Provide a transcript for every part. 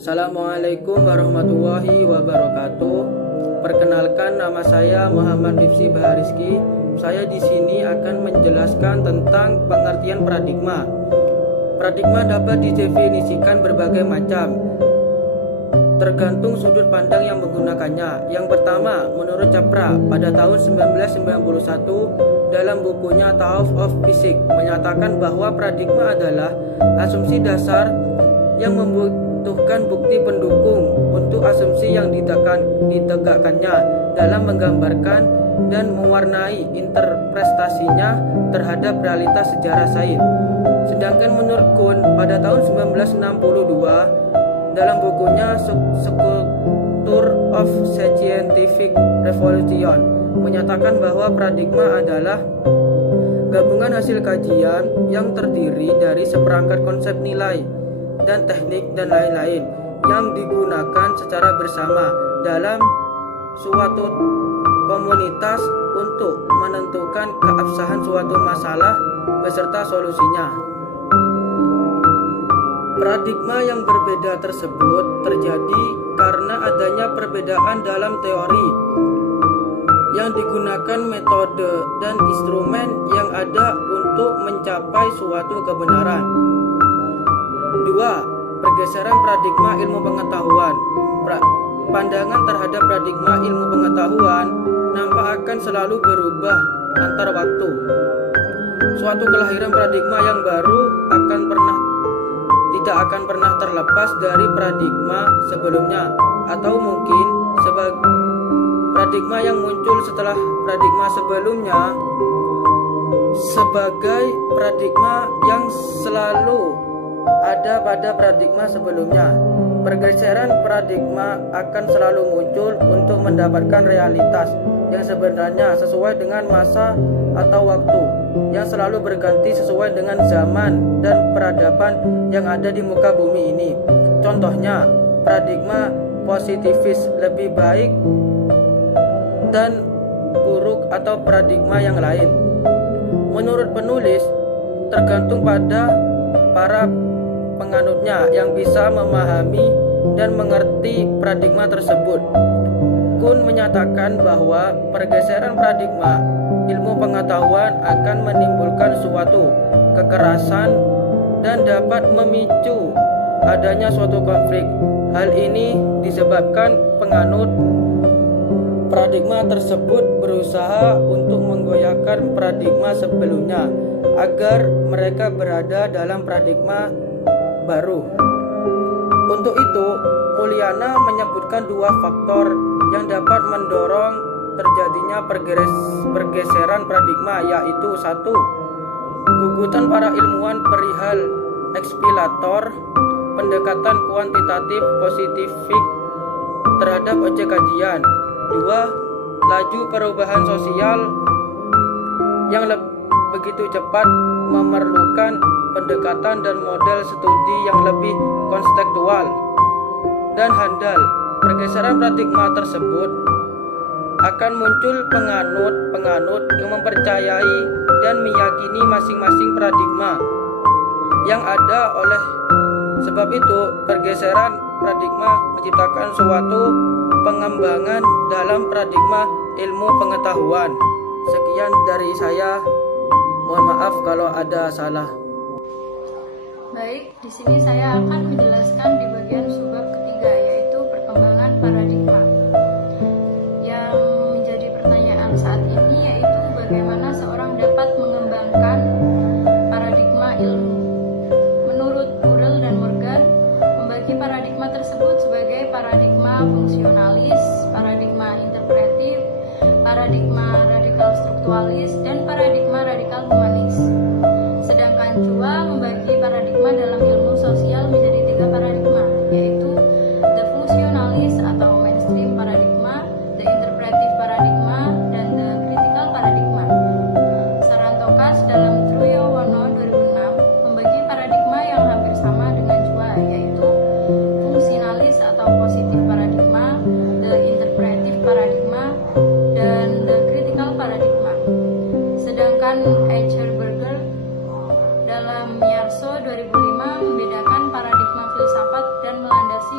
Assalamualaikum warahmatullahi wabarakatuh. Perkenalkan, nama saya Muhammad Mifsi Bahariski. Saya di sini akan menjelaskan tentang pengertian paradigma. Paradigma dapat didefinisikan berbagai macam, tergantung sudut pandang yang menggunakannya. Yang pertama, menurut Capra pada tahun 1991 dalam bukunya Taouf of Physics menyatakan bahwa paradigma adalah asumsi dasar yang membutuhkan bukti pendukung untuk asumsi yang ditegakkannya dalam menggambarkan dan mewarnai interpretasinya terhadap realitas sejarah sains. Sedangkan menurut Kuhn pada tahun 1962 dalam bukunya Structure of Scientific Revolution menyatakan bahwa paradigma adalah gabungan hasil kajian yang terdiri dari seperangkat konsep nilai dan teknik dan lain-lain yang digunakan secara bersama dalam suatu komunitas untuk menentukan keabsahan suatu masalah beserta solusinya. Paradigma yang berbeda tersebut terjadi karena adanya perbedaan dalam teori yang digunakan, metode dan instrumen yang ada untuk mencapai suatu kebenaran. 2. Pergeseran paradigma ilmu pengetahuan. Pandangan terhadap paradigma ilmu pengetahuan nampak akan selalu berubah antar waktu. Suatu kelahiran paradigma yang baru tidak akan pernah terlepas dari paradigma sebelumnya, atau mungkin paradigma yang muncul setelah paradigma sebelumnya sebagai paradigma yang selalu ada pada paradigma sebelumnya. Pergeseran paradigma akan selalu muncul untuk mendapatkan realitas yang sebenarnya sesuai dengan masa atau waktu yang selalu berganti sesuai dengan zaman dan peradaban yang ada di muka bumi ini. Contohnya, paradigma positivis lebih baik dan buruk atau paradigma yang lain. Menurut penulis, tergantung pada para penganutnya yang bisa memahami dan mengerti paradigma tersebut. Kuhn menyatakan bahwa pergeseran paradigma ilmu pengetahuan akan menimbulkan suatu kekerasan dan dapat memicu adanya suatu konflik. Hal ini disebabkan penganut paradigma tersebut berusaha untuk menggoyahkan paradigma sebelumnya agar mereka berada dalam paradigma baru. Untuk itu, Mulyana menyebutkan dua faktor yang dapat mendorong terjadinya pergeseran paradigma, yaitu 1. Gugutan para ilmuwan perihal ekspilator, pendekatan kuantitatif positifik terhadap objek kajian. 2. Laju perubahan sosial yang begitu cepat memerlukan pendekatan dan model studi yang lebih konseptual dan handal. Pergeseran paradigma tersebut akan muncul penganut yang mempercayai dan meyakini masing-masing paradigma yang ada. Oleh sebab itu, pergeseran paradigma menciptakan suatu pengembangan dalam paradigma ilmu pengetahuan. Sekian dari saya. Mohon maaf kalau ada salah. Baik, di sini saya akan menjelaskan di bagian subbab ketiga, yaitu perkembangan paradigma. Yang menjadi pertanyaan saat ini yaitu bagaimana seorang dapat mengembangkan paradigma ilmu. Menurut Burrell dan Morgan, membagi paradigma tersebut sebagai paradigma fungsionalis, paradigma interpretif, paradigma radikal struktualis, dan paradigma radikal humanis. Sedangkan Chua membagi paradigma dalam ilmu sosial menjadi 3 paradigma, yaitu the functionalis atau mainstream paradigma, the interpretive paradigma, dan the critical paradigma. Sarantokas dalam Truyo Wono 2006 membagi paradigma yang hampir sama dengan Chua, yaitu functionalis atau positive paradigma, the interpretive paradigma, dan the critical paradigma. Sedangkan Eicherberger dalam Myarso 2005 membedakan paradigma filsafat dan melandasi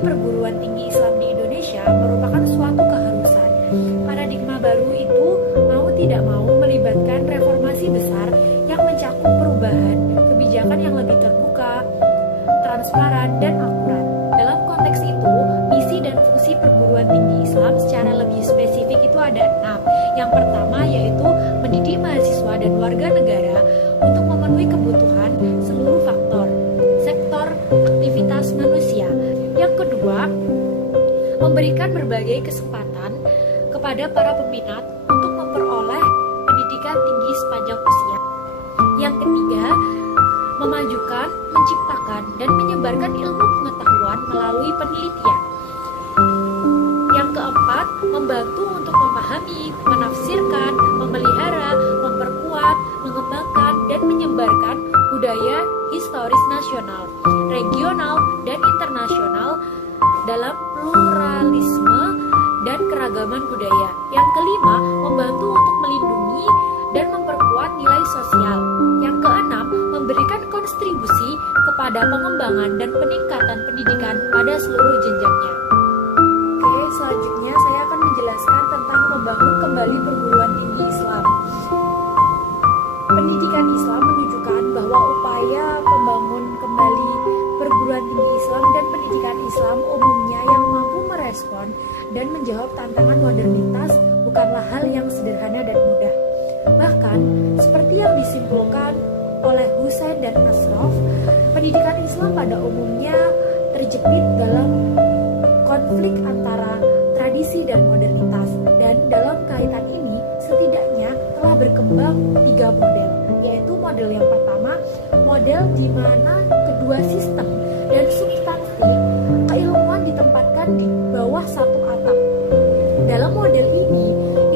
perguruan tinggi Islam di Indonesia merupakan suatu keharusan. Paradigma baru itu mau tidak mau melibatkan reformasi besar yang mencakup perubahan kebijakan yang lebih terbuka, transparan, dan akurat. Dalam konteks itu, misi dan fungsi perguruan tinggi Islam secara lebih spesifik itu ada 6. Yang pertama yaitu mendidik mahasiswa dan warga negara untuk memenuhi kebutuhan seluruh sektor aktivitas manusia. Yang kedua, memberikan berbagai kesempatan kepada para peminat untuk memperoleh pendidikan tinggi sepanjang usia. Yang ketiga, memajukan, menciptakan, dan menyebarkan ilmu pengetahuan melalui penelitian. Yang keempat, membantu untuk memahami, menafsirkan, memelihara, memperkuat, mengembangkan, dan menyebarkan budaya historis nasional, regional, dan internasional dalam pluralisme dan keragaman budaya. Yang kelima, membantu untuk melindungi dan memperkuat nilai sosial. Yang keenam, memberikan kontribusi kepada pengembangan dan peningkatan pendidikan pada seluruh jenjangnya. Oke, selanjutnya saya akan menjelaskan tentang membangun kembali perguruan tinggi Islam. Pendidikan Islam menunjukkan bahwa upaya membangun kembali perguruan tinggi Islam dan pendidikan Islam umumnya yang mampu merespon dan menjawab tantangan modernitas bukanlah hal yang sederhana dan mudah. Bahkan, seperti yang disimpulkan oleh Hussein dan Ashraf, pendidikan Islam pada umumnya terjepit dalam konflik antara tradisi dan modernitas. Dan dalam kaitan ini, setidaknya telah berkembang 3 model, yaitu model yang pertama, model di mana kedua sistem dan substansi keilmuan ditempatkan di bawah satu atap. Dalam model ini,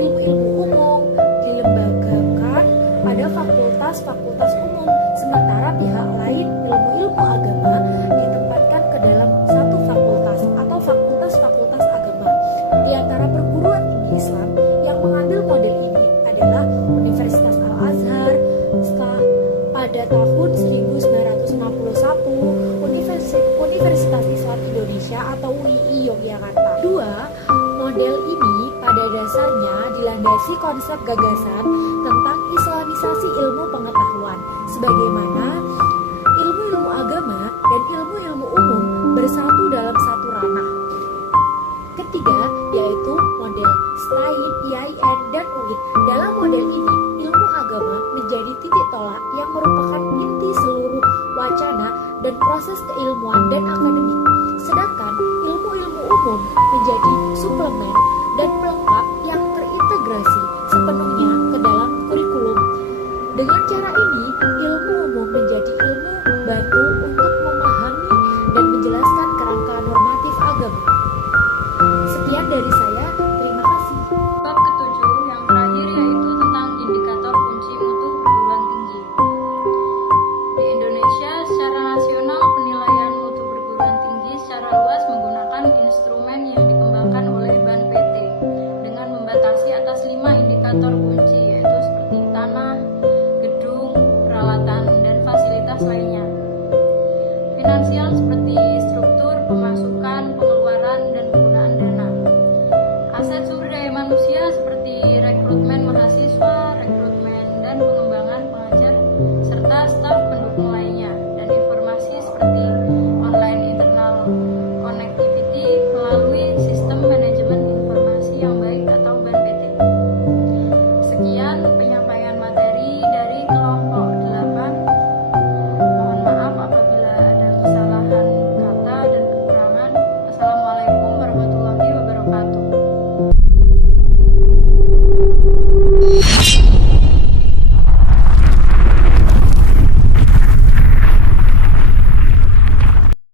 ilmu-ilmu umum dilembagakan pada fakultas-fakultas umum, sementara pihak lain, ilmu-ilmu agama, ditempatkan ke dalam satu fakultas atau fakultas-fakultas agama. Di antara perguruan tinggi Islam yang mengambil model ini adalah Universitas Al-Azhar pada tahun 1961, Universitas Islam Indonesia atau UII Yogyakarta. Model ini pada dasarnya dilandasi konsep gagasan tentang islamisasi ilmu pengetahuan, sebagaimana ilmu-ilmu agama dan ilmu-ilmu umum bersatu dalam satu ranah. Ketiga, yaitu model STAIN, IAIN, dan UIN. Dalam model ini, ilmu agama menjadi titik tolak yang merupakan inti seluruh wacana dan proses keilmuan dan akademik. Sedangkan ilmu-ilmu umum menjadi suplemen dan pelengkap yang terintegrasi sepenuhnya ke dalam kurikulum. Dengan cara ini, ilmu umum menjadi ilmu bantu untuk memahami dan menjelaskan kerangka normatif agama. Sekian dari saya, terima kasih. Bab ketujuh yang terakhir yaitu tentang indikator kunci mutu perguruan tinggi. Di Indonesia, secara nasional penilaian mutu perguruan tinggi secara luas menggunakan instrumen yang dikembangkan oleh BANPT dengan membatasi atas 5 indikator kunci, yaitu seperti tanah, gedung, peralatan, dan fasilitas lainnya. Finansial seperti struktur, pemasukan, pengeluaran, dan penggunaan dana. Aset sumber daya manusia seperti rekrutmen mahasiswa, rekrutmen dan pengembangan pengajar, serta staf pendukung lainnya, dan informasi seperti online internal connectivity melalui sistem manajemen informasi yang baik atau BANPT. Sekian penyampaian materi dari kelompok